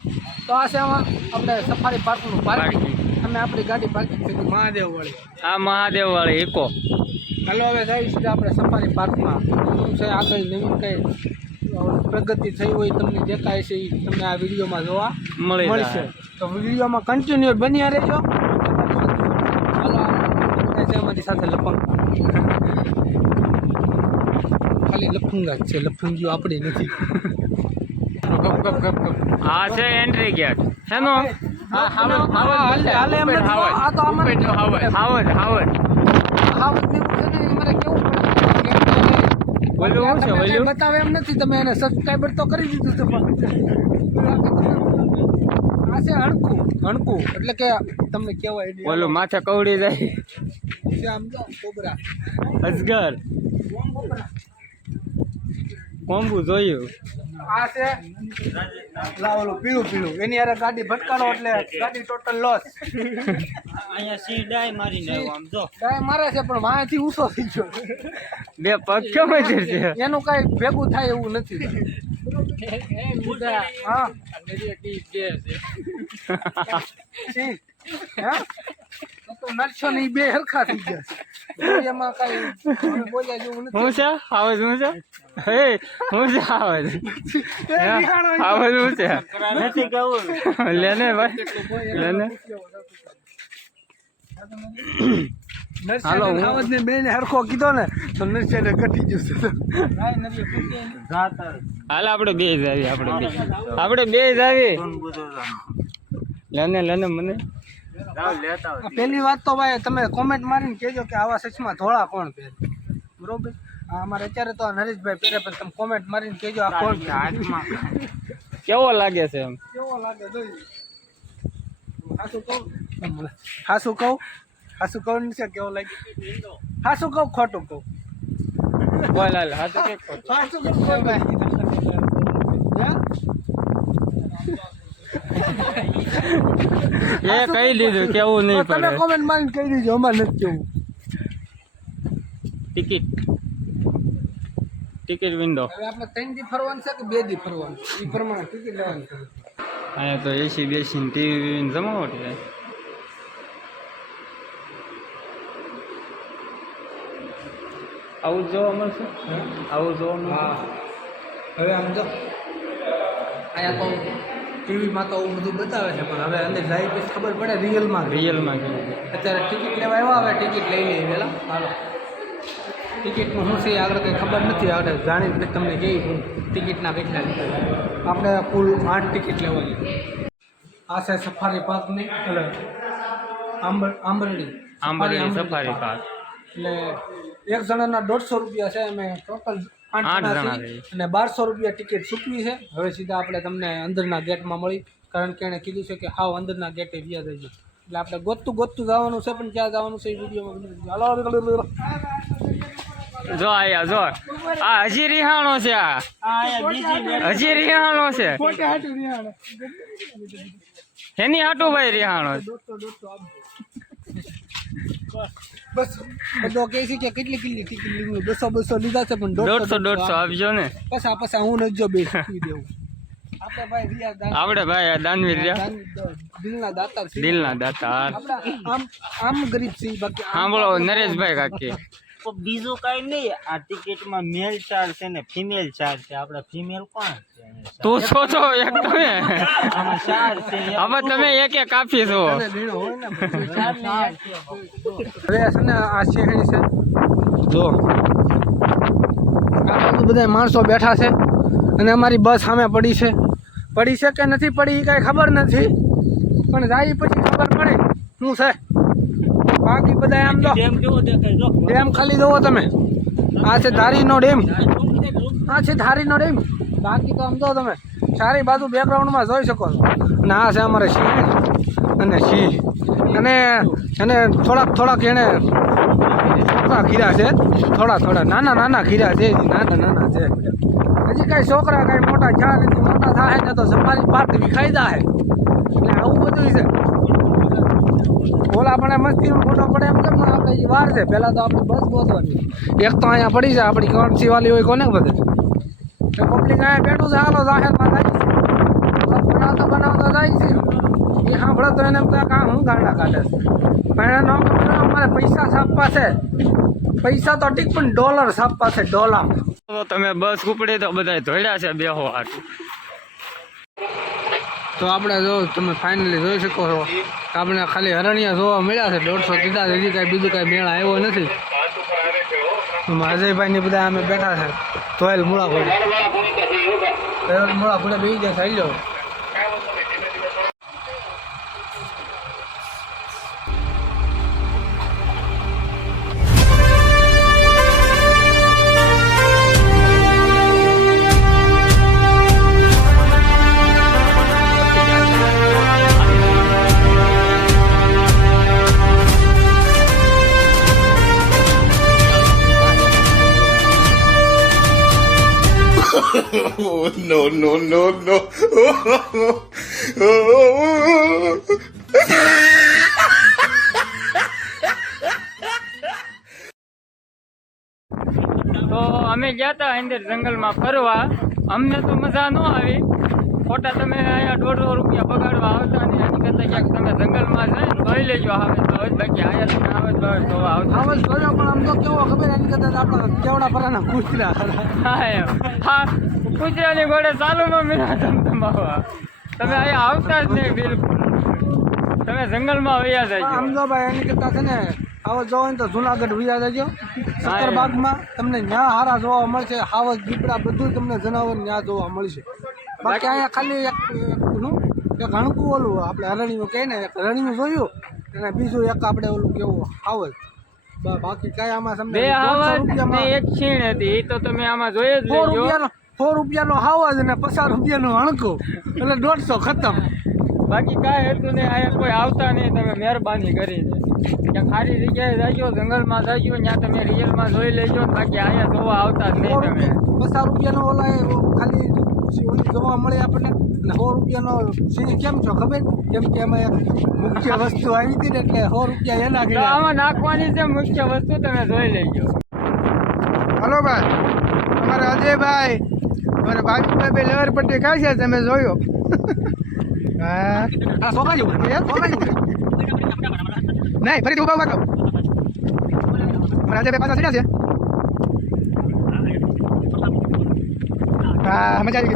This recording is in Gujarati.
તો આ છે આપણે સફારી પાર્કનું પાર્કિંગ અમે આપણી ગાડી પાર્કિંગ કરી મહાદેવ વાળી આ મહાદેવ વાળી ઇકો હાલો હવે જઈએ સીધા આપણે સફારી પાર્કમાં શું છે આગળ નવીન કંઈ પ્રગતિ થઈ હોય તમને દેખાય છે એ તમને આ વિડીયોમાં જોવા મળશે તો વિડીયોમાં કન્ટિન્યુ બન્યા રહેજો હાલો અમારી સાથે લપંગ ખાલી લફંગા જ છે લફંગીઓ આપણી નથી આ છે એન્ટ્રી ગેટ શેનો બતાવે એમ નથી તમે એને સબસ્ક્રાઈબર તો કરી દીધું છે પણ આ છે હણકું એટલે કે તમને કેવાય બોલું માથે કવડી જાય આમ જો કોબરા અજગર કોંબુ જોયું આ છે લાવલું પીળું એની હારે ગાડી ભટકાડો એટલે ગાડી ટોટલ લોસ અહીંયા સી ડાય મારીને આવ્યો આમ જો ડાય મારે છે પણ વાંથી ઊંચો થઈ ગયો બે પગ કેમ છે એનું કઈ ભેગું થાય એવું નથી હા નરસો ને બે હરખા થઈ ગયા એમાં કઈ બોલ્યા જેવું નથી હું છે આવાજ હું છે હે હું છે આવાજ આવાજ હું છે નથી કહું લેને ભાઈ લેને હાલો આવાજ ને બેન હરખો કીધો ને તો નરસે ને ઘટી ગયું હાલ આપણે બે જ આવી લેને મને પહેલી વાત તો ભાઈ તમે કોમેન્ટ મારીને કહેજો કે આવા સચમાં ધોળા કોણ પહેરે બરોબર અમારે અત્યારે તો નરેશભાઈ પહેરે પણ તમે કોમેન્ટ મારીને કહેજો આ કોણ કેવો લાગે છે એમ કેવો લાગે જોઈએ હાસું કહું છે કેવો લાગે હાસું કહું ખોટું કહું બોલ હાલ હાથું કે ખોટું હાસું કહું ભાઈ એ કહી દીધું કેવું નહીં તમે પડે કોમેન્ટ મારીને કહી દીજો અમારે નથી કેવું ટિકિટ વિન્ડો હવે આપણે 3 દી ફરવાનું છે કે 2 દી ફરવાનું એ પ્રમાણે ટિકિટ લેવાની છે અહીંયા તો એસી બેસીને ટીવી જમાવટ છે આવું જોવા મળશે આવું જોવા મળશે હા હવે આમ જો અહીંયા તો ટીવીમાં તો આવું બધું બતાવે છે પણ હવે અંદર જાય પછી ખબર પડે રિયલમાં કેવું અત્યારે ટિકિટ લેવા આવ્યા હવે ટિકિટ લઈ લઈએ પહેલાં હાલો ટિકિટનું શું છે આગળ કંઈ ખબર નથી આગળ જાણીને તમને કહી ટિકિટના પૈસા લીધા આપણે કુલ 8 ટિકિટ લેવાની આ છે સફારી પાર્કની એટલે આંબરડી સફારી પાર્ક એટલે એક જણાના 150 રૂપિયા છે અમે ટોટલ 8 જણા અને 1200 રૂપિયા ટિકિટ ચૂકવી છે હવે સીધા આપણે તમને અંદરના ગેટમાં મળી કારણ કે એણે કીધું છે કે હાવ અંદરના ગેટે વ્યા થઈ જાય એટલે આપણે ગોતતું જવાનું છે પણ ક્યાં જવાનું છે એ વિડીયોમાં જો આયા જો આ હજી રિહાણો છે હજી રિહાણો છે એની હાટું ભાઈ રિહાણો બસ બધો કહે છે કે કેટલી ટિકિટ લીધી 200 લીધા છે પણ 150 આપજો ને પછી હું નજો બે દેવું આપણે ભાઈ દાનવીર રહ્યા દિલના દાતા આમ ગરીબ છે બાકી સાંભળો નરેશભાઈ કાકી બીજું કઈ નહીં આ ટિકિટમાં મેલ ચાર્જ છે ને ફિમેલ ચાર્જ છે આપણે ફિમેલ કોણ તું છો છો એક તમે આમાં ચાર્જ છે હવે તમે એક કાપી છો હવે છે ને આ શહેરી છે જો આ બધું બધા માણસો બેઠા છે અને અમારી બસ સામે પડી છે કે નથી પડી એ કાંઈ ખબર નથી પણ જાય પછી ખબર પડે શું છે બાકી બધા આમ જો ડેમ ખાલી જોવો તમે આ છે ધારીનો ડેમ બાકી તો આમ જો તમે સારી બાજુ બેકગ્રાઉન્ડમાં જોઈ શકો છો અને આ છે અમારે સિંહ અને થોડાક એને છોકરા ખીરા છે થોડા નાના ખીરા છે નાના છે હજી કાંઈ છોકરા કાંઈ મોટા ખ્યાલ નથી મોટા થાય ને તો સફારી પાર્ક વિખાઈ જાય એટલે આવું બધું છે ઓલા આપણે મસ્તીનો ફોટો પડે એમ કેમ આપણે વાર છે પહેલાં તો આપણી બસ ગોતવાની એક તો અહીંયા પડી છે આપણી કરન્સી વાળી હોય કોને બધે પબ્લિક અહીંયા બેઠું છે હાલો જાહેરમાં થાય બનાવતા થાય છે એ સાંભળો તો એને એમ થાય કે આ હું ગાંડા કાઢે છે પણ એને ન ખબર અમારે પૈસા છાપવા છે પૈસા તો ઠીક પણ ડોલર છાપવા છે ડોલર. તો તમે બસ ઉપડી તો બધા ધોડ્યા છે બેહો હાટું. તો આપણે જો તમે ફાઇનલી જોઈ શકો છો કે આપણે ખાલી હરણિયા જોવા મળ્યા છે 150 કીધા છે. હજી કાંઈ બીજું કાંઈ મેળ આવ્યો નથી. અજયભાઈ ને બધા અમે બેઠા છે ધોયેલ મૂળા ઘોડે મૂળા ઘોડે બેસી જાય થઈ લો. Oh, no, no, no, no. તો અમે ગયા હતા અંદર જંગલમાં ફરવા. અમને તો મજા ન આવી. ખોટા તમે અહીંયા 150 રૂપિયા બગાડવા આવતા ને એની કરતા ક્યાંક તમે જંગલમાં જઈને જોઈ લેજો આવે તો જ. બાકી આયા તમે આવે તો જોવા આવતા. આવાજ જોયો પણ આમ તો કેવો ખબર એની કરતા આપણા કેવડા પરાના કૂતરા હા કૂતરાની ઘોડે ચાલુમાં મેળા ધમધમાવા. તમે અહીંયા આવતા જ નહીં બિલકુલ. તમે જંગલમાં વયા જાય. આમ જો ભાઈ એની કરતા છે ને આવો જોવો ને તો જુનાગઢ વયા જજો સત્તરબાગમાં તમને ન્યા હારા જોવા મળશે. હાવજ દીપડા બધું તમને જનાવર ન્યા જોવા મળશે. બાકી અહીંયા ખાલી એક હણકું ઓલું આપણે હરણીનું કહે ને એક હરણીનું જોયું અને બીજું એક આપણે ઓલું કેવું હાવજ. બાકી કાંઈ આમાં તમને બે હાવજ ને એક છીણ હતી એ તો તમે આમાં જોઈ જ લેજો. 100 રૂપિયાનો હાવજ અને 50 રૂપિયાનું હણકું એટલે 150 ખતમ. બાકી કાંઈ હતું નહીં. અહીંયા કોઈ આવતા નહીં. તમે મહેરબાની કરીને ત્યાં ખાલી જગ્યાએ જાજો જંગલમાં જાજો ત્યાં તમે રિયલમાં જોઈ લેજો. બાકી અહીંયા જોવા આવતા જ નહીં તમે. 50 રૂપિયાનો ઓલા ખાલી ઓલી જોવા મળે આપણને અને 100 રૂપિયાનો સિંહ કેમ છો ખબર? કેમ કે એમાં એક મુખ્ય વસ્તુ આવી હતી ને એટલે 100 રૂપિયા એના તો ગયા. આમાં નાખવાની છે મુખ્ય વસ્તુ તમે જોઈ લેજો. હલો ભાઈ અમારા અજયભાઈ અમારા ભાઈ બે લેવર પટ્ટી ખાય છે તમે જોયો. હા સોગા જેવું નહીં ફરીથી ઉભા ઉભા કરો. અમારા અજયભાઈ પાછા સીધા છે. હા મજા આવી ગઈ.